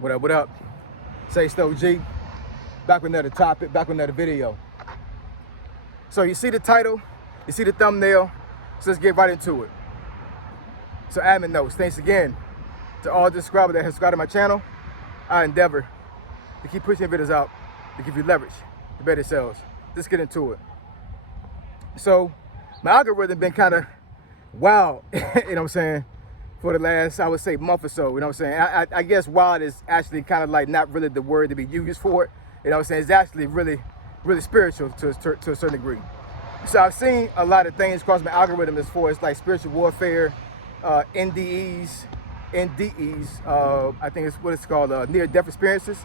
What up, what up? Say Stowe G, back with another topic, back with another video. So you see the title, you see the thumbnail, so let's get right into it. So admin notes, thanks again to all the subscribers that have subscribed to my channel. I endeavor to keep pushing videos out to give you leverage to better sales. Let's get into it. So my algorithm been kind of wild, you know what I'm saying, for the last, I would say, month or so, you know what I'm saying. I guess wild is actually kind of like not really the word to be used for it, you know what I'm saying. It's actually really spiritual to a certain degree. So I've seen a lot of things across my algorithm as far as like spiritual warfare, NDEs, I think it's what it's called, near-death experiences.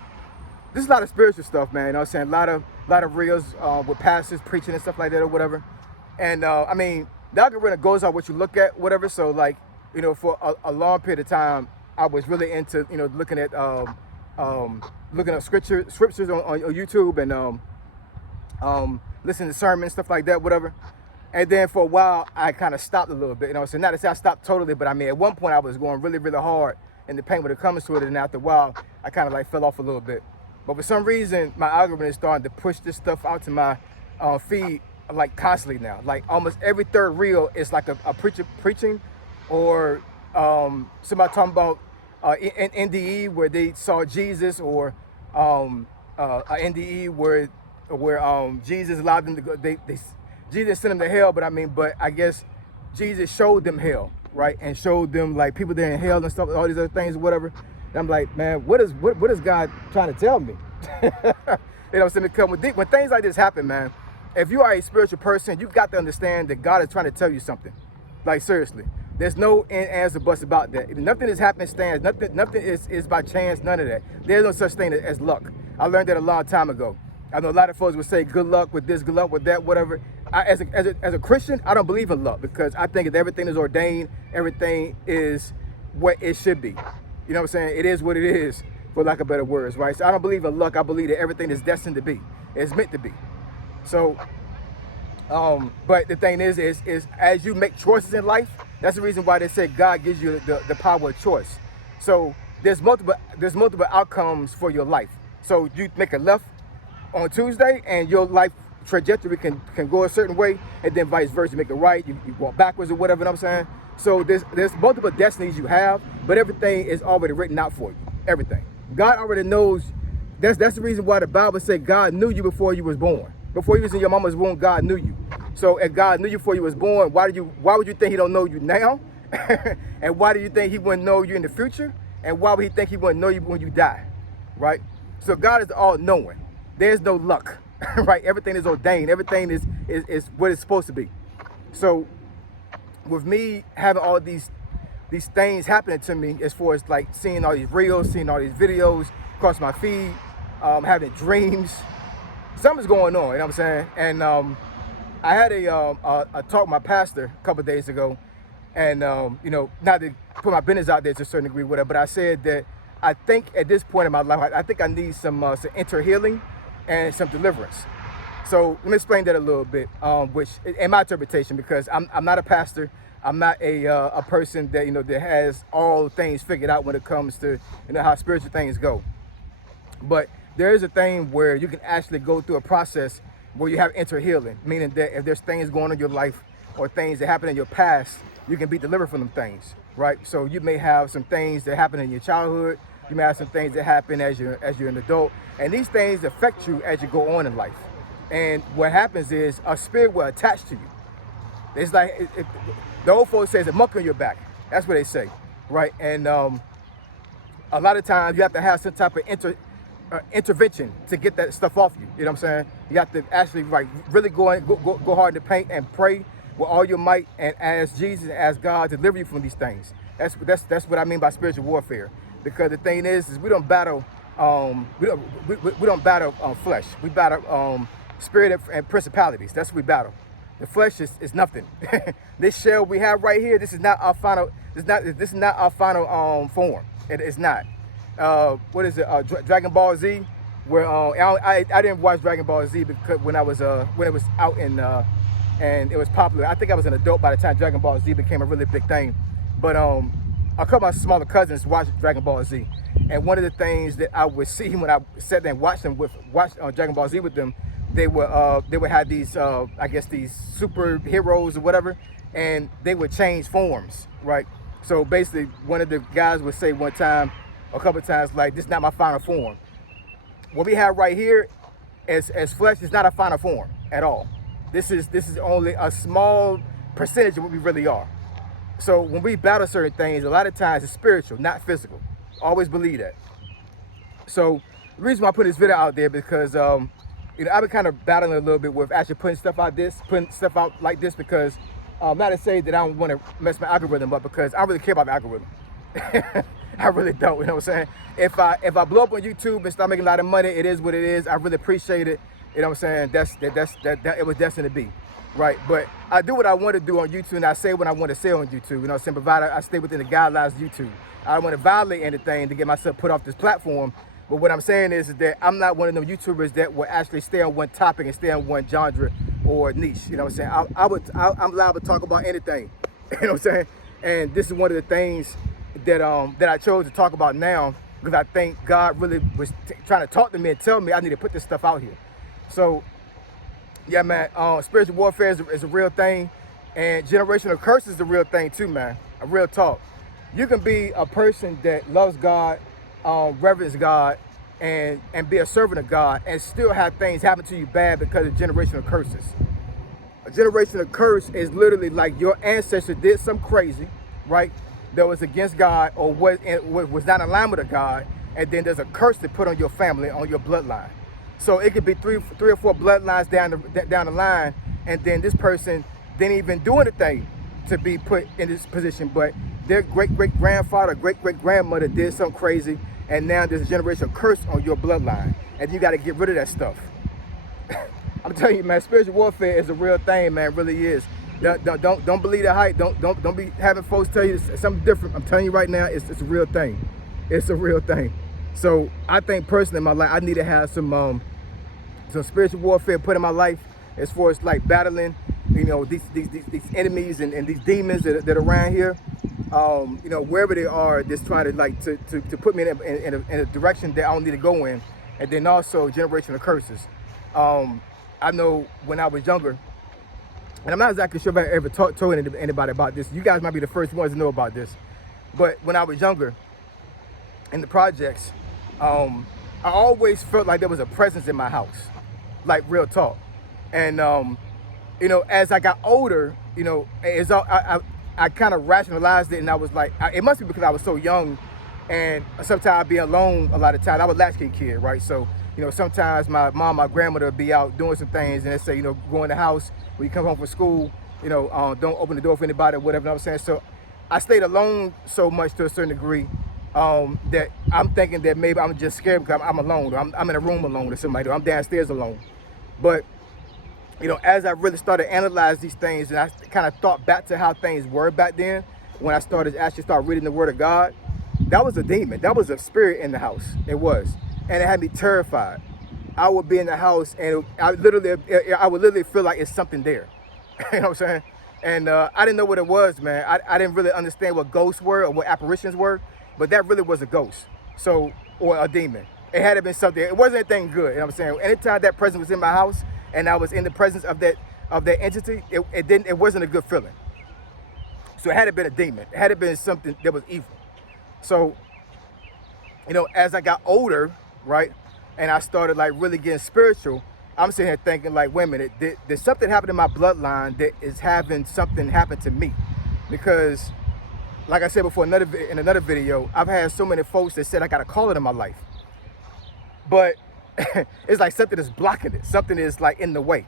This is a lot of spiritual stuff, man, you know what I'm saying. A lot of reels with pastors preaching and stuff like that or whatever. And I mean, the algorithm goes on what you look at, whatever. So like, you know, for a long period of time, I was really into, you know, looking at scriptures on YouTube and listening to sermons, stuff like that, whatever. And then for a while, I kind of stopped a little bit, you know. So not to say I stopped totally, but I mean, at one point I was going really hard in the paint when it comes to it, and after a while, I kind of like fell off a little bit. But for some reason, my algorithm is starting to push this stuff out to my feed like constantly now. Like almost every third reel is like a preacher preaching, or somebody talking about an NDE where they saw Jesus, or an NDE where Jesus allowed them to go. Jesus sent them to hell, but I guess Jesus showed them hell, right? And showed them like people there in hell and stuff, all these other things, or whatever. And I'm like, man, what is God trying to tell me? You know what I'm saying? When things like this happen, man, if you are a spiritual person, you got to understand that God is trying to tell you something. Like, seriously. There's no ands or buts about that. Nothing is happenstance. Nothing is by chance. None of that. There's no such thing as luck. I learned that a long time ago. I know a lot of folks would say good luck with this, good luck with that, whatever. As a Christian, I don't believe in luck, because I think that everything is ordained. Everything is what it should be. You know what I'm saying? It is what it is, for lack of better words, right? So I don't believe in luck. I believe that everything is destined to be. It's meant to be. So, but the thing is as you make choices in life, that's the reason why they say God gives you the power of choice. So there's multiple outcomes for your life. So you make a left on Tuesday, and your life trajectory can go a certain way, and then vice versa. You make a right, you walk backwards or whatever, you know what I'm saying? So there's multiple destinies you have, but everything is already written out for you. Everything. God already knows. That's the reason why the Bible said God knew you before you was born. Before you was in your mama's womb, God knew you. So if God knew you before you was born, why would you think he don't know you now? And why do you think he wouldn't know you in the future? And why would he think he wouldn't know you when you die? Right? So God is all knowing. There's no luck. Right? Everything is ordained. Everything is what it's supposed to be. So with me having all these things happening to me, as far as like seeing all these reels, seeing all these videos across my feed, having dreams, something's going on, you know what I'm saying? And I had a talk with my pastor a couple of days ago, and you know, not to put my business out there to a certain degree, whatever, but I said that I think at this point in my life, I think I need some inner healing and some deliverance. So let me explain that a little bit, which in my interpretation, because I'm not a pastor. I'm not a person that, you know, that has all things figured out when it comes to, you know, how spiritual things go. But there is a thing where you can actually go through a process where you have inner healing, meaning that if there's things going on in your life or things that happen in your past, you can be delivered from them things, right? So you may have some things that happen in your childhood. You may have some things that happen as you're an adult, and these things affect you as you go on in life. And what happens is a spirit will attach to you. It's like the old folks says a monkey on your back. That's what they say, right? And a lot of times you have to have some type of intervention to get that stuff off you. You know what I'm saying? You have to actually like really go hard in the paint and pray with all your might and ask Jesus, ask God to deliver you from these things. That's what I mean by spiritual warfare. Because the thing is we don't battle we don't battle flesh. We battle spirit and principalities. That's what we battle. The flesh is nothing. This shell we have right here, this is not our final. This is not our final form. It is not. What is it? Dragon Ball Z. Where I didn't watch Dragon Ball Z because when it was out and it was popular. I think I was an adult by the time Dragon Ball Z became a really big thing. But a couple of my smaller cousins watched Dragon Ball Z, And one of the things that I would see when I sat there and watched Dragon Ball Z with them, they would have these I guess these superheroes or whatever, and they would change forms, right? So basically, one of the guys would say one time, a couple of times, like, "This is not my final form." What we have right here as flesh is not a final form at all. This is only a small percentage of what we really are. So when we battle certain things, a lot of times it's spiritual, not physical. Always believe that. So the reason why I put this video out there because I've been kind of battling a little bit with actually putting stuff out like this because not to say that I don't want to mess my algorithm up, because I don't really care about the algorithm. I really don't, you know what I'm saying? If I blow up on YouTube and start making a lot of money, it is what it is. I really appreciate it. You know what I'm saying? That it was destined to be, right? But I do what I want to do on YouTube, and I say what I want to say on YouTube. You know what I'm saying? Provided I stay within the guidelines of YouTube. I don't want to violate anything to get myself put off this platform. But what I'm saying is that I'm not one of them YouTubers that will actually stay on one topic and stay on one genre or niche. You know what I'm saying? I'm liable to talk about anything. You know what I'm saying? And this is one of the things that I chose to talk about now, because I think God really was trying to talk to me and tell me I need to put this stuff out here. So yeah, man, spiritual warfare is a real thing, and generational curses is a real thing too, man. A real talk. You can be a person that loves God, reverence God, and be a servant of God, and still have things happen to you bad because of generational curses. A generational curse is literally like your ancestor did something crazy, right? That was against God or was not in alignment with God, and then there's a curse to put on your family, on your bloodline. So it could be three or four bloodlines down the line, and then this person didn't even do anything to be put in this position, but their great-great-grandfather, great-great-grandmother did something crazy, and now there's a generational curse on your bloodline, and you got to get rid of that stuff. I'm telling you, man, spiritual warfare is a real thing, man. It really is. Don't believe the hype. Don't be having folks tell you something different. I'm telling you right now, it's a real thing. It's a real thing. So I think personally in my life, I need to have some spiritual warfare put in my life, as far as like battling, these enemies and these demons that are around here. Wherever they are, just trying to put me in a direction that I don't need to go in, and then also generational curses. I know when I was younger, and I'm not exactly sure if I ever told anybody about this. You guys might be the first ones to know about this. But when I was younger, in the projects, I always felt like there was a presence in my house, like real talk. And as I got older, I kind of rationalized it, and I was like, it must be because I was so young, and sometimes I'd be alone a lot of times. I was a latchkey kid, right? So sometimes my mom, my grandmother would be out doing some things, and they say, go in the house when you come home from school, don't open the door for anybody or whatever. You know what I'm saying? So I stayed alone so much to a certain degree that I'm thinking that maybe I'm just scared because I'm alone, or I'm in a room alone or somebody, or I'm downstairs alone. But as I really started analyzing these things, and I kind of thought back to how things were back then, when I started reading the Word of God, that was a demon. That was a spirit in the house. It was. And it had me terrified. I would be in the house, and I would literally feel like it's something there. You know what I'm saying? And I didn't know what it was, man. I didn't really understand what ghosts were or what apparitions were, but that really was a ghost. So, or a demon. It had to been something. It wasn't anything good. You know what I'm saying? Anytime that presence was in my house, and I was in the presence of that entity, it wasn't a good feeling. So it had to been a demon. It had to been something that was evil. So, as I got older, right, and I started like really getting spiritual, I'm sitting here thinking like, wait a minute, did something happen in my bloodline that is having something happen to me? Because, like I said before, in another video, I've had so many folks that said I got a calling in my life, but it's like something is blocking it. Something is like in the way.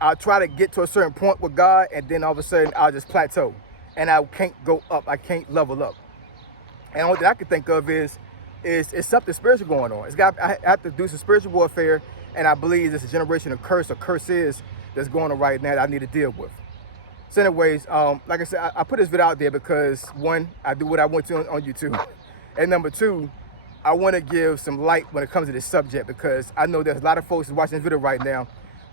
I'll try to get to a certain point with God, and then all of a sudden I'll just plateau, and I can't go up. I can't level up. And all that I can think of is something spiritual going on. I have to do some spiritual warfare, and I believe it's a generational curse or curses that's going on right now that I need to deal with. So anyways, like I said, I put this video out there because, one, I do what I want to on YouTube, and number two, I want to give some light when it comes to this subject, because I know there's a lot of folks watching this video right now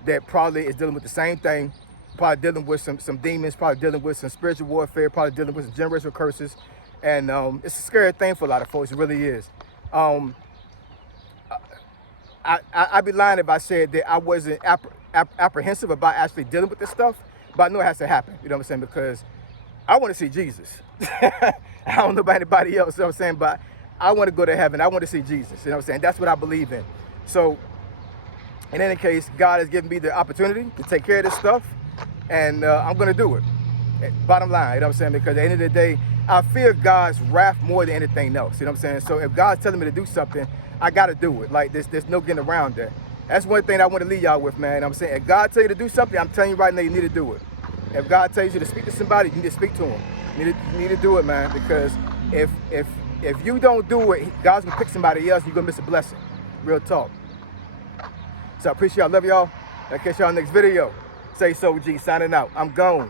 that probably is dealing with the same thing, probably dealing with some demons, probably dealing with some spiritual warfare, probably dealing with some generational curses. And it's a scary thing for a lot of folks. It really is. I'd be lying if I said that I wasn't apprehensive about actually dealing with this stuff, but I know it has to happen. You know what I'm saying? Because I want to see Jesus. I don't know about anybody else, you know what I'm saying? But I want to go to heaven. I want to see Jesus. You know what I'm saying? That's what I believe in. So, in any case, God has given me the opportunity to take care of this stuff, and I'm going to do it. Bottom line, you know what I'm saying? Because at the end of the day, I fear God's wrath more than anything else. You know what I'm saying? So if God's telling me to do something, I got to do it. Like, there's no getting around that. That's one thing I want to leave y'all with, man. You know what I'm saying? If God tell you to do something, I'm telling you right now, you need to do it. If God tells you to speak to somebody, you need to speak to him. You need to do it, man. Because if you don't do it, God's going to pick somebody else, you're going to miss a blessing. Real talk. So I appreciate y'all. Love y'all. I'll catch y'all next video. Say so, G. Signing out. I'm gone.